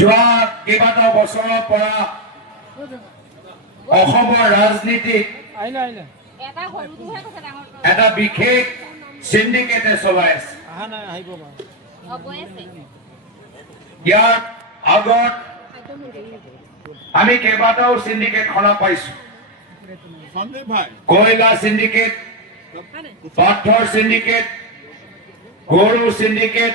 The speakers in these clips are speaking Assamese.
যোৱা কেইবাটাও বছৰৰ পৰা অসমৰ ৰাজনীতিত এটা বিশেষ সিন্ডিকেটে চলাই আছে। ইয়াৰ আগত আমি কেইবাটাও সিন্ডিকেট শুনা পাইছো। কয়লা সিন্ডিকেট, পাথৰ সিন্ডিকেট, গৰু সিন্ডিকেট,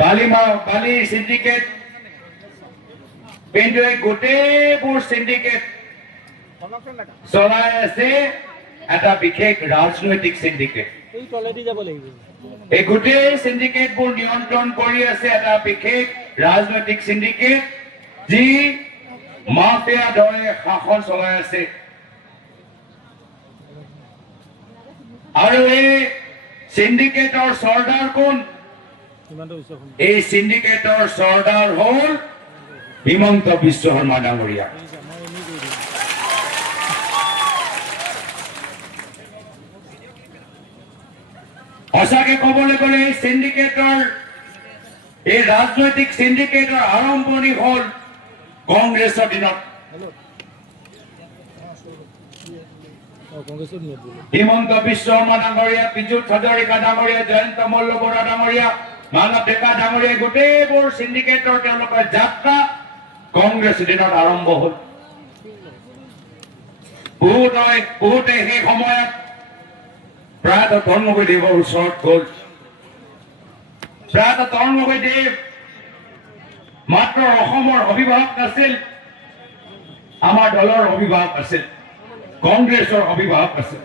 বালি সিন্ডিকেট, কিন্তু এই গোটেইবোৰ সিন্ডিকেট চলাই আছে এটা বিশেষ ৰাজনৈতিক সিন্ডিকেট। এই গোটেই সিন্ডিকেটবোৰ নিয়ন্ত্ৰণ কৰি আছে এটা বিশেষ ৰাজনৈতিক সিন্ডিকেট, যি মাফিয়া দৰে শাসন চলাই আছে। আৰু এই সিন্ডিকেটৰ চৰ্দাৰ কোন? এই সিন্ডিকেটৰ চৰ্দাৰ হল হিমন্ত বিশ্ব শৰ্মা ডাঙৰীয়া। সঁচাকে কবলৈ গলে এই সিন্ডিকেটৰ, এই ৰাজনৈতিক সিন্ডিকেটৰ আৰম্ভণি হল কংগ্ৰেছৰ দিনত। হিমন্ত বিশ্ব শৰ্মা ডাঙৰীয়া, পীযুষ হাজৰিকা ডাঙৰীয়া, জয়ন্ত মল্ল বৰা ডাঙৰীয়া, মানৱ ডেকা ডাঙৰীয়া, গোটেইবোৰ সিন্ডিকেটৰ তেওঁলোকৰ যাত্ৰা কংগ্ৰেছ দিনত আৰম্ভ হল। বহুতে সেই সময়ত প্ৰায়তঃ তৰুণ গগৈদেৱৰ ওচৰত গল। প্ৰায়তঃ তৰুণ গগৈদেৱ মাত্ৰ অসমৰ অভিভাৱক নাছিল, আমাৰ দলৰ অভিভাৱক আছিল, কংগ্ৰেছৰ অভিভাৱক আছিল।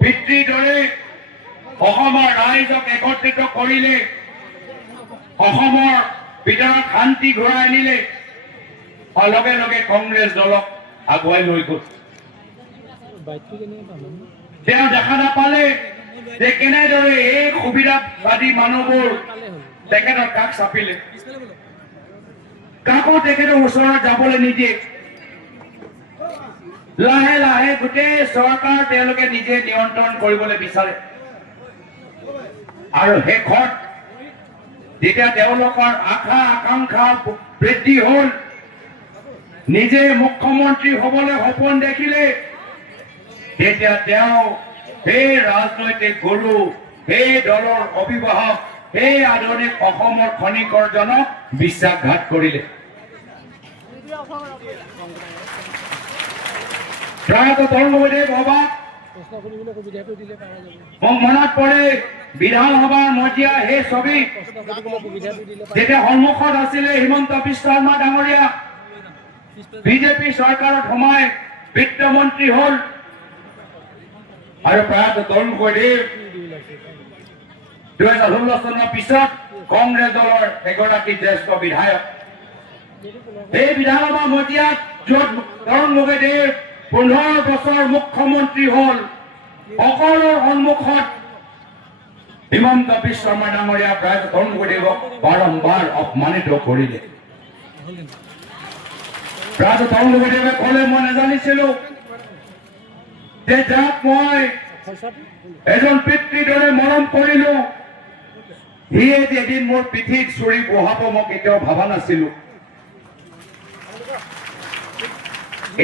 পিতৃৰ দৰে অসমৰ ৰাইজক একত্ৰিত কৰিলে, অসমৰ ভিতৰত শান্তি ঘূৰাই আনিলে, লগে লগে কংগ্ৰেছ দলক আগুৱাই লৈ গল। তেওঁ দেখা নাপালে যে কেনেদৰে এই সুবিধাবাদী মানুহবোৰ তেখেতৰ কাষ চাপিলে, কাকো তেখেতৰ ওচৰত যাবলৈ নিদিয়ে। লাহে লাহে গোটেই চৰকাৰ তেওঁলোকে নিজে নিয়ন্ত্ৰণ কৰিবলৈ বিচাৰে। আৰু শেষত যেতিয়া তেওঁলোকৰ আশা আকাংক্ষা বৃদ্ধি হল, নিজে মুখ্যমন্ত্ৰী হবলৈ সপোন দেখিলে, তেতিয়া তেওঁ সেই ৰাজনৈতিক গুৰু, সেই দলৰ অভিভাৱক, সেই আধুনিক অসমৰ খনিকৰজনক বিশ্বাসঘাত কৰিলে। প্ৰায়তঃ তৰুণ গগৈদেৱ অবাক। মোক মনত পৰে বিধানসভাৰ মজিয়া সেই ছবি, যেতিয়া সন্মুখত আছিলে হিমন্ত বিশ্ব শৰ্মা ডাঙৰীয়া, বিজেপি চৰকাৰত সোমাই বিত্তমন্ত্ৰী হল। আৰু প্ৰায়তঃ তৰুণ গগৈদেৱ 2016 চনৰ পিছত কংগ্ৰেছ দলৰ এগৰাকী জ্যেষ্ঠ বিধায়ক। এই বিধানসভা মজিয়াত যত তৰুণ গগৈদেৱ 15 বছৰ মুখ্যমন্ত্ৰী হল, সকলোৰ সন্মুখত হিমন্ত বিশ্ব শৰ্মা ডাঙৰীয়া প্ৰায়তঃ তৰুণ গগৈদেৱক বাৰম্বাৰ অপমানিত কৰিলে। প্ৰায়তঃ তৰুণ গগৈদেৱে কলে, মই নাজানিছিলো যে যাক মই এজন পিতৃৰ দৰে মৰম কৰিলো, সিয়ে যে এদিন মোৰ পিঠিত চুৰি বহাব মই কেতিয়াও ভবা নাছিলো।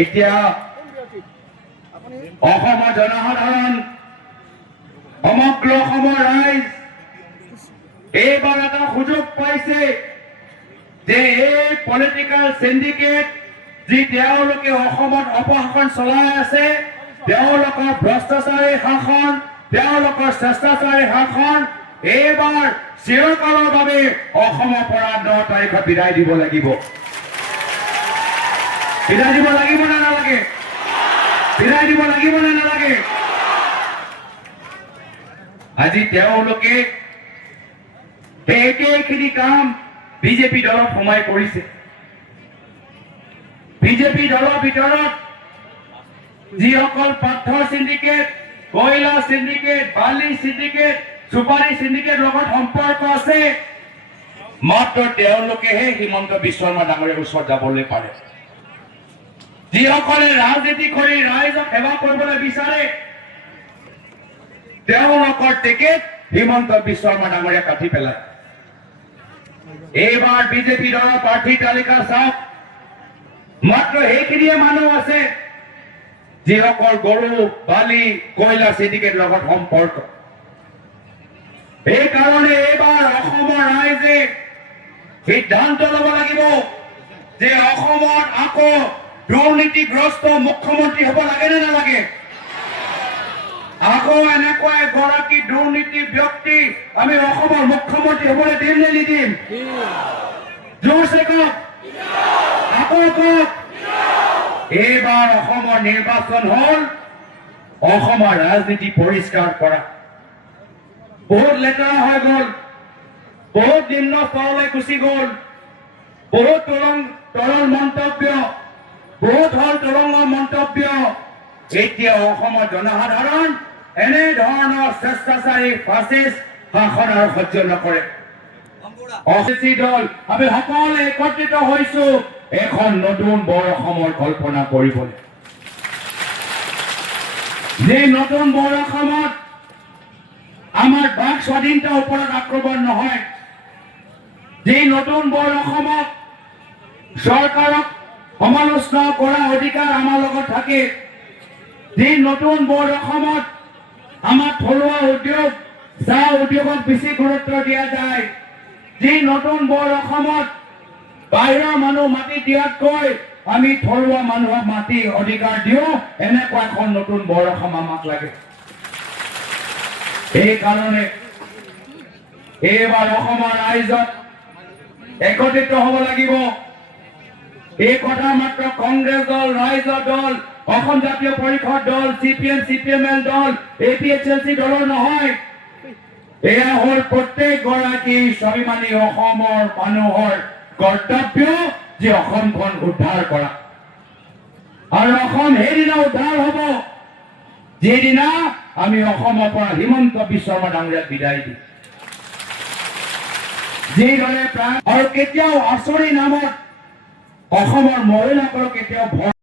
এতিয়া অসমৰ জনসাধাৰণ, সমগ্ৰ অসমৰ ৰাইজ এইবাৰ এটা সুযোগ পাইছে যে এই পলিটিকেল সিন্ডিকেট যি তেওঁলোকে অসমত অপশাসন চলাই আছে, তেওঁলোকৰ ভ্ৰষ্টাচাৰী শাসন, তেওঁলোকৰ চেষ্টাচাৰী শাসন এইবাৰ চিৰকালৰ বাবে অসমৰ পৰা 9 তাৰিখত বিদায় দিব লাগিব। বিদায় দিব লাগিব নে নালাগে? বিদায় দিব লাগিব নে নালাগে? আজি তেওঁলোকে একেখিনি কাম বিজেপি দলত সোমাই কৰিছে। বিজেপি দলৰ ভিতৰত যিসকল পাথৰ সিন্ডিকেট, কয়লা সিন্ডিকেট, বালি সিন্ডিকেট, সুপাৰী সিন্ডিকেট লগত সম্পৰ্ক আছে, মাত্ৰ তেওঁলোকেহে হিমন্ত বিশ্ব শৰ্মা ডাঙৰীয়াৰ ওচৰত যাবলৈ পাৰে। যিসকলে ৰাজনীতি কৰি ৰাইজক সেৱা কৰিবলৈ বিচাৰে, তেওঁলোকৰ টিকেট হিমন্ত বিশ্ব শৰ্মা ডাঙৰীয়া কাটি পেলায়। এইবাৰ বিজেপি দলৰ প্ৰাৰ্থী তালিকা চাওক, মাত্ৰ সেইখিনিয়ে মানুহ আছে যিসকল গৰু বালি কয়লা চিণ্ডিকেট লগত সম্পৰ্ক। এইকাৰণে এইবাৰ অসমৰ ৰাইজে সিদ্ধান্ত ল'ব লাগিব যে অসমত আকৌ দুৰ্নীতিগ্ৰস্ত মুখ্যমন্ত্ৰী হ'ব লাগে নে নালাগে। আকৌ এনেকুৱা এগৰাকী দুৰ্নীতি ব্যক্তি আমি অসমৰ মুখ্যমন্ত্ৰী হ'বলৈ দিম নে নিদিম? জোৰছে কওক, আকৌ কওক। এইবাৰ অসমৰ নিৰ্বাচন হ'ল অসমৰ ৰাজনীতি পৰিষ্কাৰ কৰা। বহুত লেতেৰা হৈ গ'ল, বহুত নিম্ন স্তৰলৈ গুচি গ'ল, বহুত তৰল মন্তব্য, বহুত হ'ল তৰংগৰ মন্তব্য। এতিয়া অসমৰ জনসাধাৰণ এনেধৰণৰ স্বেচ্ছাচাৰী ফাচিষ্ট শাসন আৰু সহ্য নকৰে। দল আমি সকলোৱে একত্ৰিত হৈছো এখন নতুন বৰ অসমৰ কল্পনা কৰিবলৈ। যে নতুন বৰ অসমত আমাৰ বাক স্বাধীনতাৰ ওপৰত আক্ৰমণ নহয়, যে নতুন বৰ অসমত চৰকাৰক সমালোচনা কৰা অধিকাৰ আমাৰ লগত থাকে, যে নতুন বৰ অসমত আমাৰ থলুৱা উদ্যোগ চাহ উদ্যোগক বেছি গুৰুত্ব দিয়া যায়, যে নতুন বৰ অসমত বাহিৰৰ মানুহ মাটি দিয়াতকৈ আমি থলুৱা মানুহক মাটি অধিকাৰ দিওঁ, এনেকুৱা এখন নতুন বৰ অসম আমাক লাগে। এইকাৰণে এইবাৰ অসমৰ ৰাইজত একত্ৰিত হ'ব লাগিব। এই কথা মাত্ৰ কংগ্ৰেছ দল, ৰাইজৰ দল, অসম জাতীয় পৰিষদ দল, CPM, CPML দল, APHLC দলৰ নহয়। এয়া হ'ল প্ৰত্যেক গৰাকী স্বাভিমানী অসমৰ মানুহৰ কৰ্তব্য যে অসমখন উদ্ধাৰ কৰা। আৰু অসম সেইদিনা উদ্ধাৰ হ'ব যিদিনা আমি অসমৰ পৰা হিমন্ত বিশ্ব শৰ্মা ডাঙৰীয়াক বিদায় দিম। যিদৰে প্ৰায় আৰু কেতিয়াও আঁচনি নামত অসমৰ মহিলাসকলক কেতিয়াও